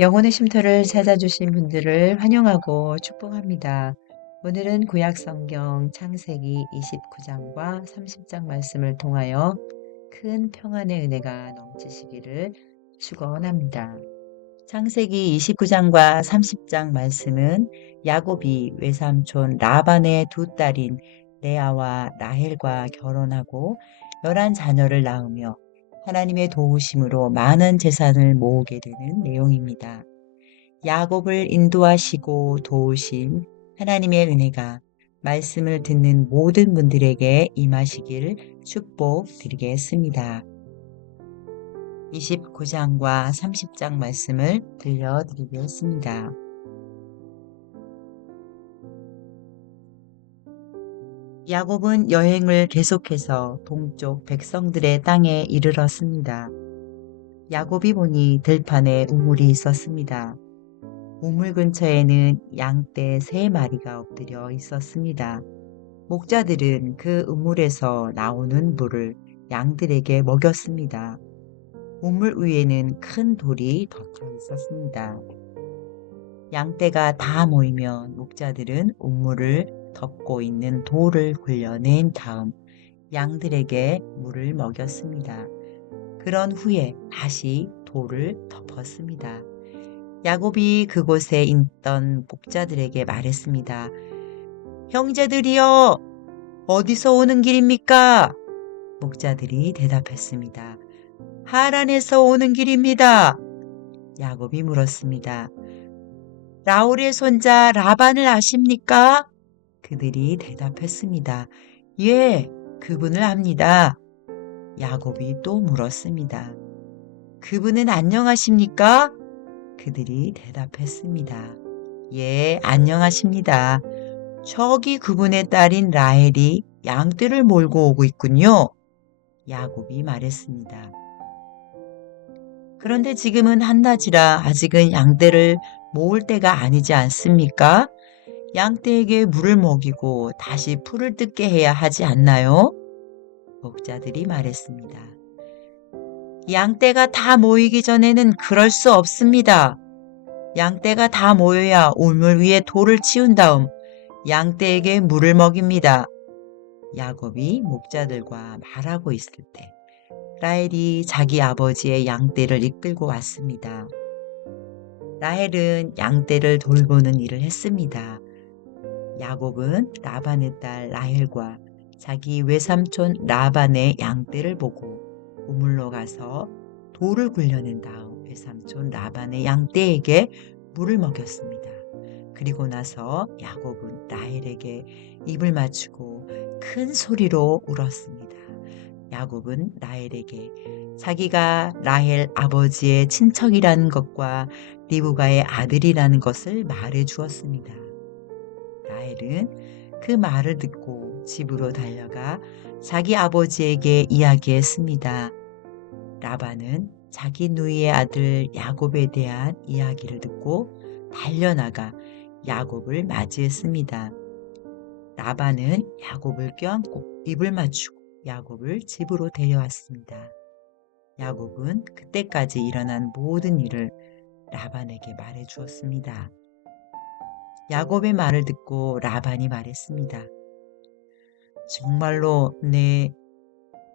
영혼의 쉼터를 찾아주신 분들을 환영하고 축복합니다. 오늘은 구약 성경 창세기 29장과 30장 말씀을 통하여 큰 평안의 은혜가 넘치시기를 축원합니다. 창세기 29장과 30장 말씀은 야곱이 외삼촌 라반의 두 딸인 레아와 라헬과 결혼하고 열한 자녀를 낳으며 하나님의 도우심으로 많은 재산을 모으게 되는 내용입니다. 야곱을 인도하시고 도우신 하나님의 은혜가 말씀을 듣는 모든 분들에게 임하시기를 축복드리겠습니다. 29장과 30장 말씀을 들려드리겠습니다. 야곱은 여행을 계속해서 동쪽 백성들의 땅에 이르렀습니다. 야곱이 보니 들판에 우물이 있었습니다. 우물 근처에는 양떼 세 마리가 엎드려 있었습니다. 목자들은 그 우물에서 나오는 물을 양들에게 먹였습니다. 우물 위에는 큰 돌이 덮여 있었습니다. 양떼가 다 모이면 목자들은 우물을 덮고 있는 돌을 굴려낸 다음 양들에게 물을 먹였습니다. 그런 후에 다시 돌을 덮었습니다. 야곱이 그곳에 있던 목자들에게 말했습니다. 형제들이여, 어디서 오는 길입니까? 목자들이 대답했습니다. 하란에서 오는 길입니다. 야곱이 물었습니다. 라울의 손자 라반을 아십니까? 그들이 대답했습니다. 예, 그분을 압니다. 야곱이 또 물었습니다. 그분은 안녕하십니까? 그들이 대답했습니다. 예, 안녕하십니다. 저기 그분의 딸인 라헬이 양떼를 몰고 오고 있군요. 야곱이 말했습니다. 그런데 지금은 한낮이라 아직은 양떼를 모을 때가 아니지 않습니까? 양떼에게 물을 먹이고 다시 풀을 뜯게 해야 하지 않나요? 목자들이 말했습니다. 양떼가 다 모이기 전에는 그럴 수 없습니다. 양떼가 다 모여야 우물 위에 돌을 치운 다음 양떼에게 물을 먹입니다. 야곱이 목자들과 말하고 있을 때 라헬이 자기 아버지의 양떼를 이끌고 왔습니다. 라헬은 양떼를 돌보는 일을 했습니다. 야곱은 라반의 딸 라헬과 자기 외삼촌 라반의 양떼를 보고 우물로 가서 돌을 굴려낸 다음 외삼촌 라반의 양떼에게 물을 먹였습니다. 그리고 나서 야곱은 라헬에게 입을 맞추고 큰 소리로 울었습니다. 야곱은 라헬에게 자기가 라헬 아버지의 친척이라는 것과 리브가의 아들이라는 것을 말해 주었습니다. 라헬은 그 말을 듣고 집으로 달려가 자기 아버지에게 이야기했습니다. 라반은 자기 누이의 아들 야곱에 대한 이야기를 듣고 달려나가 야곱을 맞이했습니다. 라반은 야곱을 껴안고 입을 맞추고 야곱을 집으로 데려왔습니다. 야곱은 그때까지 일어난 모든 일을 라반에게 말해 주었습니다. 야곱의 말을 듣고 라반이 말했습니다. 정말로 내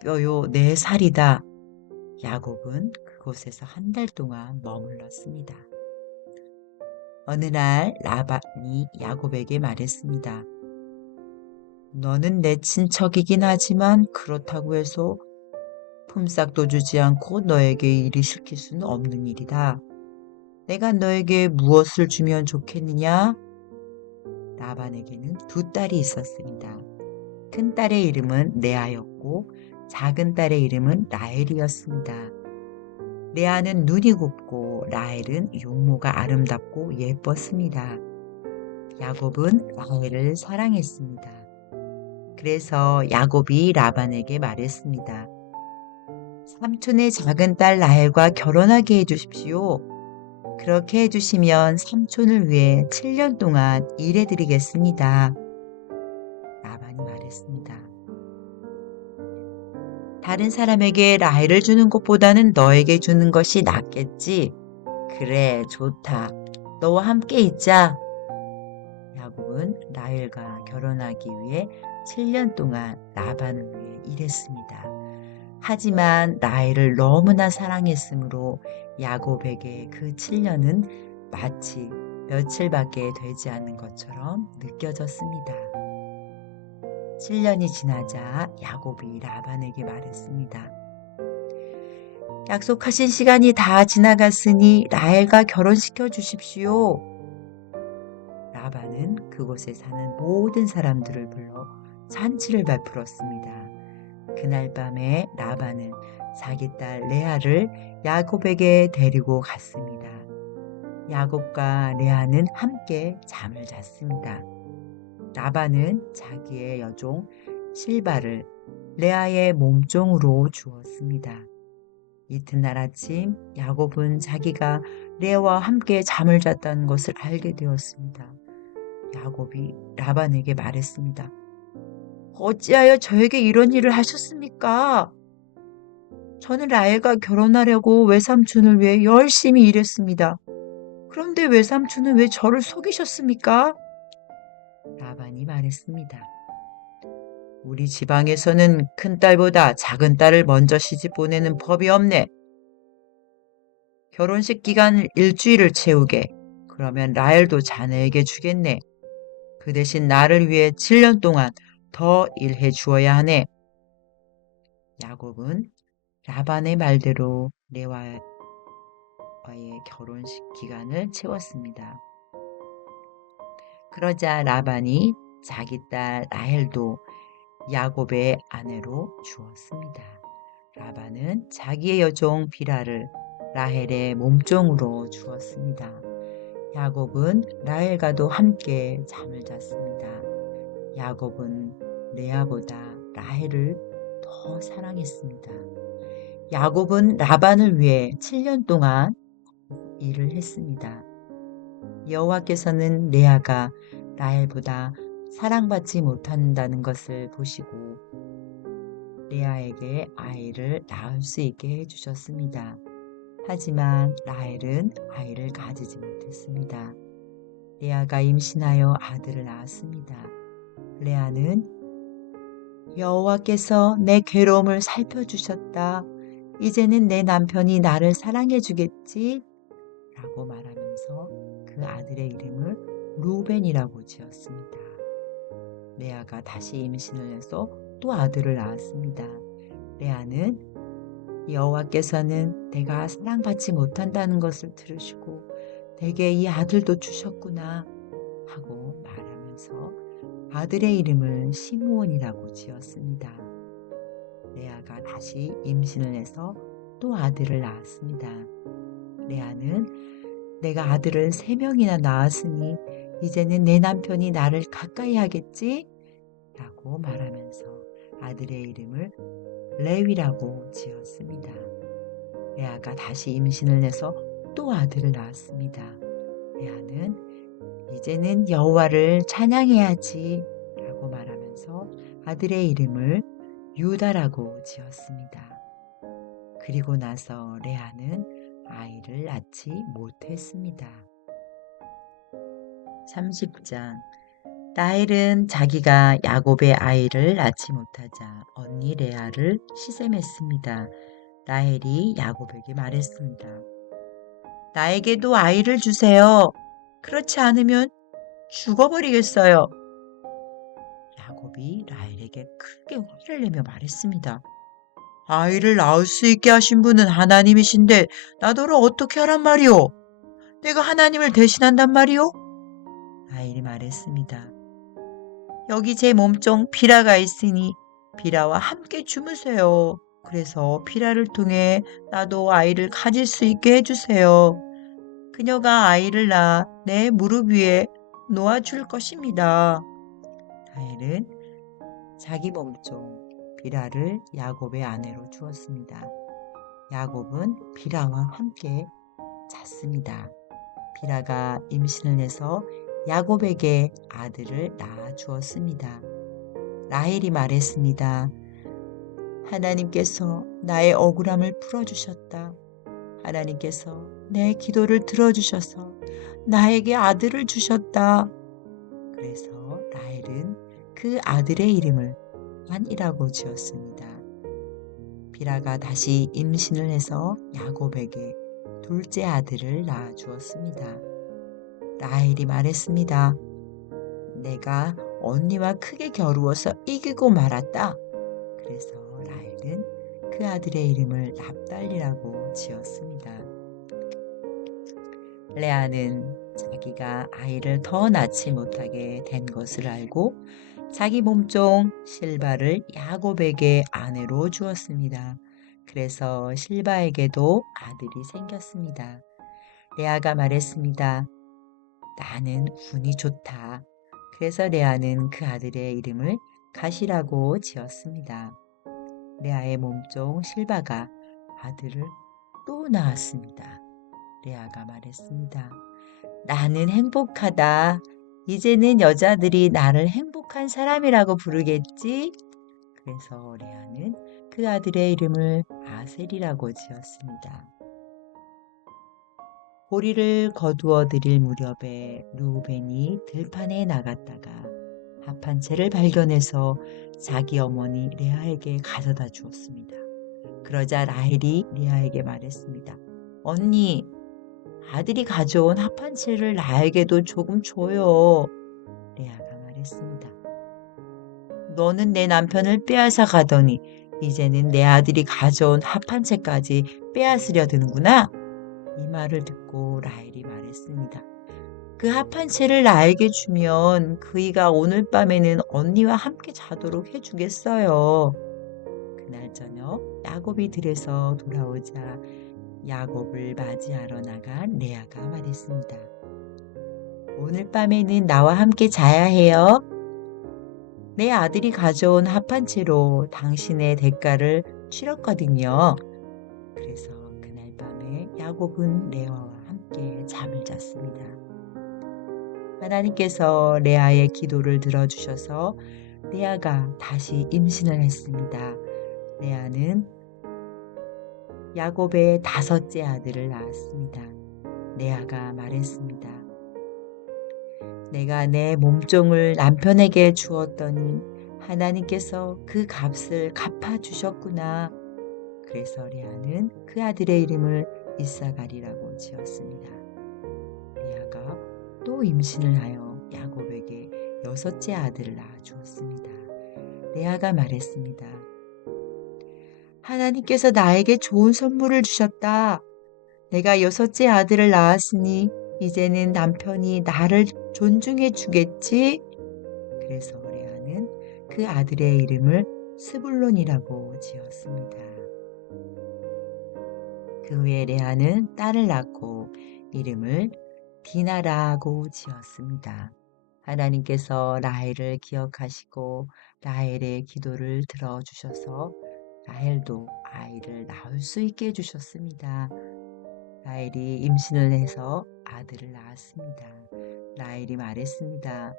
뼈요 내 살이다. 야곱은 그곳에서 한 달 동안 머물렀습니다. 어느 날 라반이 야곱에게 말했습니다. 너는 내 친척이긴 하지만 그렇다고 해서 품삯도 주지 않고 너에게 일이 시킬 수는 없는 일이다. 내가 너에게 무엇을 주면 좋겠느냐? 라반에게는 두 딸이 있었습니다. 큰 딸의 이름은 레아였고 작은 딸의 이름은 라헬이었습니다. 레아는 눈이 곱고 라헬은 용모가 아름답고 예뻤습니다. 야곱은 라헬을 사랑했습니다. 그래서 야곱이 라반에게 말했습니다. 삼촌의 작은 딸 라헬과 결혼하게 해주십시오. 그렇게 해주시면 삼촌을 위해 7년 동안 일해드리겠습니다. 라반이 말했습니다. 다른 사람에게 라헬을 주는 것보다는 너에게 주는 것이 낫겠지. 그래, 좋다. 너와 함께 있자. 야곱은 라헬과 결혼하기 위해 7년 동안 라반을 위해 일했습니다. 하지만 라헬을 너무나 사랑했으므로 야곱에게 그 7년은 마치 며칠밖에 되지 않는 것처럼 느껴졌습니다. 7년이 지나자 야곱이 라반에게 말했습니다. 약속하신 시간이 다 지나갔으니 라헬과 결혼시켜 주십시오. 라반은 그곳에 사는 모든 사람들을 불러 잔치를 베풀었습니다. 그날 밤에 라반은 자기 딸 레아를 야곱에게 데리고 갔습니다. 야곱과 레아는 함께 잠을 잤습니다. 라반은 자기의 여종 실바를 레아의 몸종으로 주었습니다. 이튿날 아침 야곱은 자기가 레아와 함께 잠을 잤다는 것을 알게 되었습니다. 야곱이 라반에게 말했습니다. 어찌하여 저에게 이런 일을 하셨습니까? 저는 라헬과 결혼하려고 외삼촌을 위해 열심히 일했습니다. 그런데 외삼촌은 왜 저를 속이셨습니까? 라반이 말했습니다. 우리 지방에서는 큰 딸보다 작은 딸을 먼저 시집 보내는 법이 없네. 결혼식 기간 일주일을 채우게. 그러면 라헬도 자네에게 주겠네. 그 대신 나를 위해 7년 동안 더 일해 주어야 하네. 야곱은 라반의 말대로 레와의 결혼식 기간을 채웠습니다. 그러자 라반이 자기 딸 라헬도 야곱의 아내로 주었습니다. 라반은 자기의 여종 비라를 라헬의 몸종으로 주었습니다. 야곱은 라헬과도 함께 잠을 잤습니다. 야곱은 레아보다 라헬을 더 사랑했습니다. 야곱은 라반을 위해 7년 동안 일을 했습니다. 여호와께서는 레아가 라헬보다 사랑받지 못한다는 것을 보시고 레아에게 아이를 낳을 수 있게 해주셨습니다. 하지만 라헬은 아이를 가지지 못했습니다. 레아가 임신하여 아들을 낳았습니다. 레아는 여호와께서 내 괴로움을 살펴주셨다. 이제는 내 남편이 나를 사랑해 주겠지? 라고 말하면서 그 아들의 이름을 루벤이라고 지었습니다. 레아가 다시 임신을 해서 또 아들을 낳았습니다. 레아는 여호와께서는 내가 사랑받지 못한다는 것을 들으시고 내게 이 아들도 주셨구나 하고 말하면서 아들의 이름을 시므온이라고 지었습니다. 레아가 다시 임신을 해서 또 아들을 낳았습니다. 레아는 내가 아들을 세 명이나 낳았으니 이제는 내 남편이 나를 가까이 하겠지? 라고 말하면서 아들의 이름을 레위라고 지었습니다. 레아가 다시 임신을 해서 또 아들을 낳았습니다. 레아는 이제는 여호와를 찬양해야지 라고 말하면서 아들의 이름을 유다라고 지었습니다. 그리고 나서 레아는 아이를 낳지 못했습니다. 30장 라헬은 자기가 야곱의 아이를 낳지 못하자 언니 레아를 시샘했습니다. 라헬이 야곱에게 말했습니다. 나에게도 아이를 주세요. 그렇지 않으면 죽어버리겠어요. 야곱이 라헬에게 크게 화를 내며 말했습니다. 아이를 낳을 수 있게 하신 분은 하나님이신데 나더러 어떻게 하란 말이오? 내가 하나님을 대신한단 말이오? 라헬이 말했습니다. 여기 제 몸종 비라가 있으니 비라와 함께 주무세요. 그래서 비라를 통해 나도 아이를 가질 수 있게 해주세요. 그녀가 아이를 낳아 내 무릎 위에 놓아줄 것입니다. 라헬은 자기 몸종 비라를 야곱의 아내로 주었습니다. 야곱은 비라와 함께 잤습니다. 비라가 임신을 해서 야곱에게 아들을 낳아 주었습니다. 라헬이 말했습니다. 하나님께서 나의 억울함을 풀어주셨다. 하나님께서 내 기도를 들어주셔서 나에게 아들을 주셨다. 그래서 라헬은 그 아들의 이름을 한이라고 지었습니다. 비라가 다시 임신을 해서 야곱에게 둘째 아들을 낳아 주었습니다. 라헬이 말했습니다. 내가 언니와 크게 겨루어서 이기고 말았다. 그래서 라헬은 그 아들의 이름을 납달리라고 지었습니다. 레아는 자기가 아이를 더 낳지 못하게 된 것을 알고 자기 몸종 실바를 야곱에게 아내로 주었습니다. 그래서 실바에게도 아들이 생겼습니다. 레아가 말했습니다. 나는 운이 좋다. 그래서 레아는 그 아들의 이름을 가시라고 지었습니다. 레아의 몸종 실바가 아들을 또 낳았습니다. 레아가 말했습니다. 나는 행복하다. 이제는 여자들이 나를 행복한 사람이라고 부르겠지? 그래서 레아는 그 아들의 이름을 아셀이라고 지었습니다. 보리를 거두어 드릴 무렵에 루벤이 들판에 나갔다가 합한 채를 발견해서 자기 어머니 레아에게 가져다 주었습니다. 그러자 라헬이 레아에게 말했습니다. 언니, 아들이 가져온 합한 채를 나에게도 조금 줘요. 레아가 말했습니다. 너는 내 남편을 빼앗아 가더니 이제는 내 아들이 가져온 합한 채까지 빼앗으려 드는구나. 이 말을 듣고 라헬이 말했습니다. 그 합한 채를 나에게 주면 그이가 오늘 밤에는 언니와 함께 자도록 해주겠어요. 그날 저녁 야곱이 들에서 돌아오자 야곱을 맞이하러 나간 레아가 말했습니다. 오늘 밤에는 나와 함께 자야 해요. 내 아들이 가져온 합한 채로 당신의 대가를 치렀거든요. 그래서 그날 밤에 야곱은 레아와 함께 잠을 잤습니다. 하나님께서 레아의 기도를 들어주셔서 레아가 다시 임신을 했습니다. 레아는 야곱의 다섯째 아들을 낳았습니다. 레아가 말했습니다. 내가 내 몸종을 남편에게 주었더니 하나님께서 그 값을 갚아주셨구나. 그래서 레아는 그 아들의 이름을 이사갈이라고 지었습니다. 레아가 또 임신을 하여 야곱에게 여섯째 아들을 낳아 주었습니다. 레아가 말했습니다. 하나님께서 나에게 좋은 선물을 주셨다. 내가 여섯째 아들을 낳았으니 이제는 남편이 나를 존중해 주겠지? 그래서 레아는 그 아들의 이름을 스불론이라고 지었습니다. 그 후에 레아는 딸을 낳고 이름을 디나라고 지었습니다. 하나님께서 라헬을 기억하시고 라헬의 기도를 들어주셔서 라헬도 아이를 낳을 수 있게 해주셨습니다. 라헬이 임신을 해서 아들을 낳았습니다. 라헬이 말했습니다.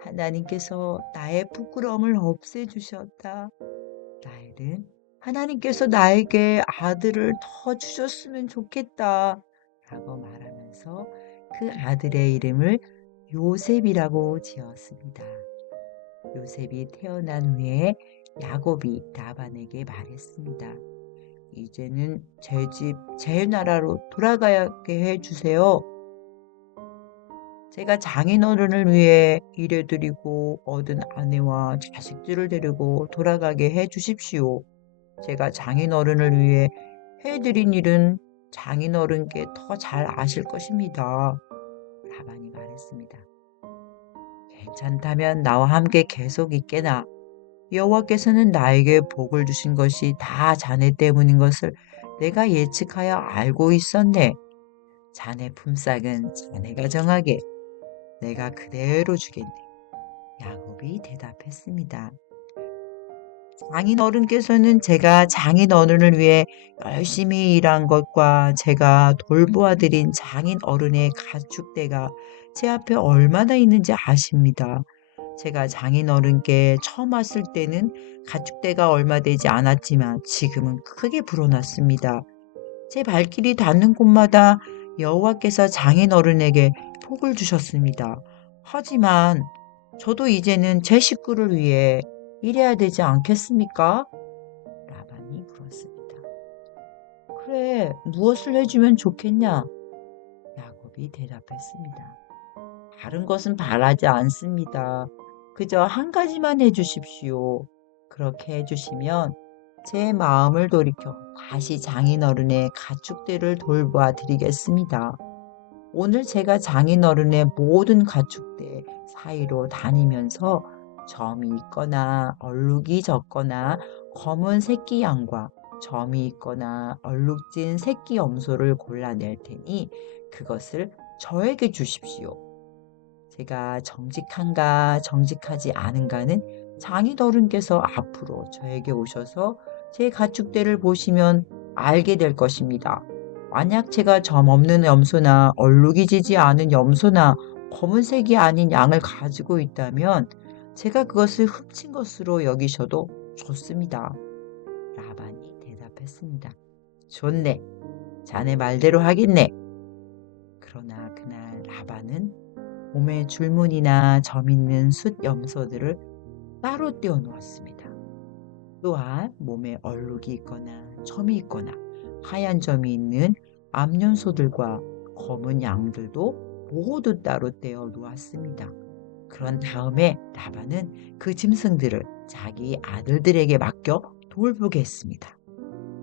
하나님께서 나의 부끄러움을 없애주셨다. 라헬은 하나님께서 나에게 아들을 더 주셨으면 좋겠다. 라고 말하면서 그 아들의 이름을 요셉이라고 지었습니다. 요셉이 태어난 후에 야곱이 라반에게 말했습니다. 이제는 제 집, 제 나라로 돌아가게 해주세요. 제가 장인어른을 위해 일해드리고 얻은 아내와 자식들을 데리고 돌아가게 해주십시오. 제가 장인어른을 위해 해드린 일은 장인어른께 더 잘 아실 것입니다. 라반이 말했습니다. 괜찮다면 나와 함께 계속 있게나. 여호와께서는 나에게 복을 주신 것이 다 자네 때문인 것을 내가 예측하여 알고 있었네. 자네 품삯은 자네가 정하게. 내가 그대로 주겠네. 야곱이 대답했습니다. 장인 어른께서는 제가 장인 어른을 위해 열심히 일한 것과 제가 돌보아 드린 장인 어른의 가축대가 제 앞에 얼마나 있는지 아십니다. 제가 장인 어른께 처음 왔을 때는 가축대가 얼마 되지 않았지만 지금은 크게 불어났습니다. 제 발길이 닿는 곳마다 여호와께서 장인어른에게 복을 주셨습니다. 하지만 저도 이제는 제 식구를 위해 일해야 되지 않겠습니까? 라반이 물었습니다. 그래, 무엇을 해주면 좋겠냐? 야곱이 대답했습니다. 다른 것은 바라지 않습니다. 그저 한 가지만 해주십시오. 그렇게 해주시면 제 마음을 돌이켜 다시 장인어른의 가축들을 돌보아 드리겠습니다. 오늘 제가 장인어른의 모든 가축대 사이로 다니면서 점이 있거나 얼룩이 적거나 검은 새끼 양과 점이 있거나 얼룩진 새끼 염소를 골라낼 테니 그것을 저에게 주십시오. 제가 정직한가 정직하지 않은가는 장인어른께서 앞으로 저에게 오셔서 제 가축대를 보시면 알게 될 것입니다. 만약 제가 점 없는 염소나 얼룩이 지지 않은 염소나 검은색이 아닌 양을 가지고 있다면 제가 그것을 훔친 것으로 여기셔도 좋습니다. 라반이 대답했습니다. 좋네. 자네 말대로 하겠네. 그러나 그날 라반은 몸에 줄무늬나 점 있는 숫 염소들을 따로 떼어 놓았습니다. 또한 몸에 얼룩이 있거나 점이 있거나 하얀 점이 있는 암연소들과 검은 양들도 모두 따로 떼어 놓았습니다. 그런 다음에 라반은 그 짐승들을 자기 아들들에게 맡겨 돌보게 했습니다.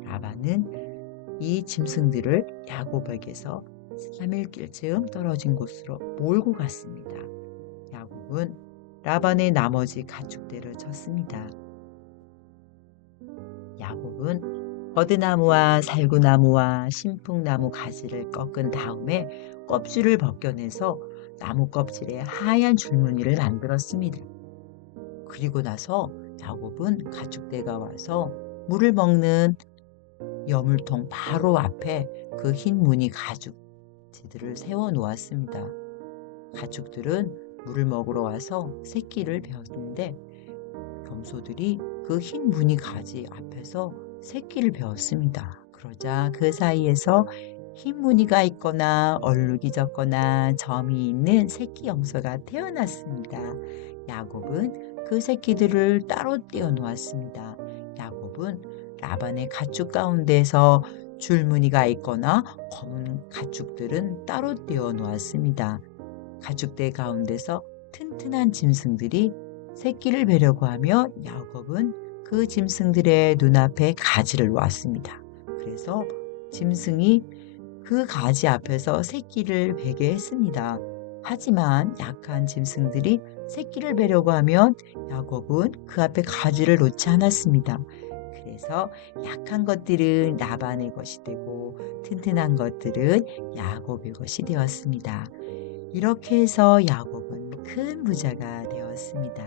라반은 이 짐승들을 야곱에게서 3일길쯤 떨어진 곳으로 몰고 갔습니다. 야곱은 라반의 나머지 가축들을 쳤습니다. 야곱은 버드나무와 살구나무와 신풍나무 가지를 꺾은 다음에 껍질을 벗겨내서 나무 껍질에 하얀 줄무늬를 만들었습니다. 그리고 나서 야곱은 가축대가 와서 물을 먹는 여물통 바로 앞에 그 흰 무늬 가죽 지들을 세워 놓았습니다. 가축들은 물을 먹으러 와서 새끼를 베었는데 염소들이 그 흰 무늬 가지 앞에서 새끼를 베었습니다. 그러자 그 사이에서 흰 무늬가 있거나 얼룩이 졌거나 점이 있는 새끼 염소가 태어났습니다. 야곱은 그 새끼들을 따로 떼어 놓았습니다. 야곱은 라반의 가축 가운데서 줄무늬가 있거나 검은 가축들은 따로 떼어 놓았습니다. 가축대 가운데서 튼튼한 짐승들이 새끼를 베려고 하며 야곱은 그 짐승들의 눈앞에 가지를 놓았습니다. 그래서 짐승이 그 가지 앞에서 새끼를 베게 했습니다. 하지만 약한 짐승들이 새끼를 베려고 하면 야곱은 그 앞에 가지를 놓지 않았습니다. 그래서 약한 것들은 라반의 것이 되고 튼튼한 것들은 야곱의 것이 되었습니다. 이렇게 해서 야곱은 큰 부자가 되었습니다.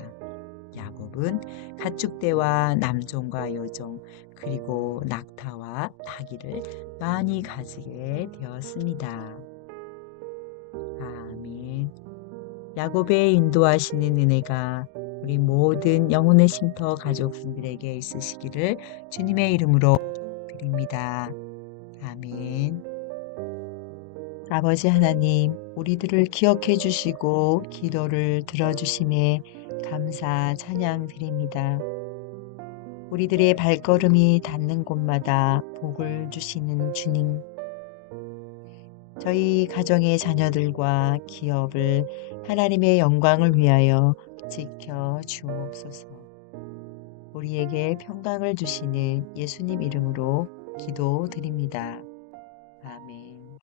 야곱은 가축대와 남종과 여종 그리고 낙타와 닭이를 많이 가지게 되었습니다. 아멘. 야곱의 인도하시는 은혜가 우리 모든 영혼의 쉼터 가족분들에게 있으시기를 주님의 이름으로 드립니다. 아멘. 아버지 하나님, 우리들을 기억해 주시고 기도를 들어주심에 감사 찬양 드립니다. 우리들의 발걸음이 닿는 곳마다 복을 주시는 주님. 저희 가정의 자녀들과 기업을 하나님의 영광을 위하여 지켜 주옵소서. 우리에게 평강을 주시는 예수님 이름으로 기도 드립니다.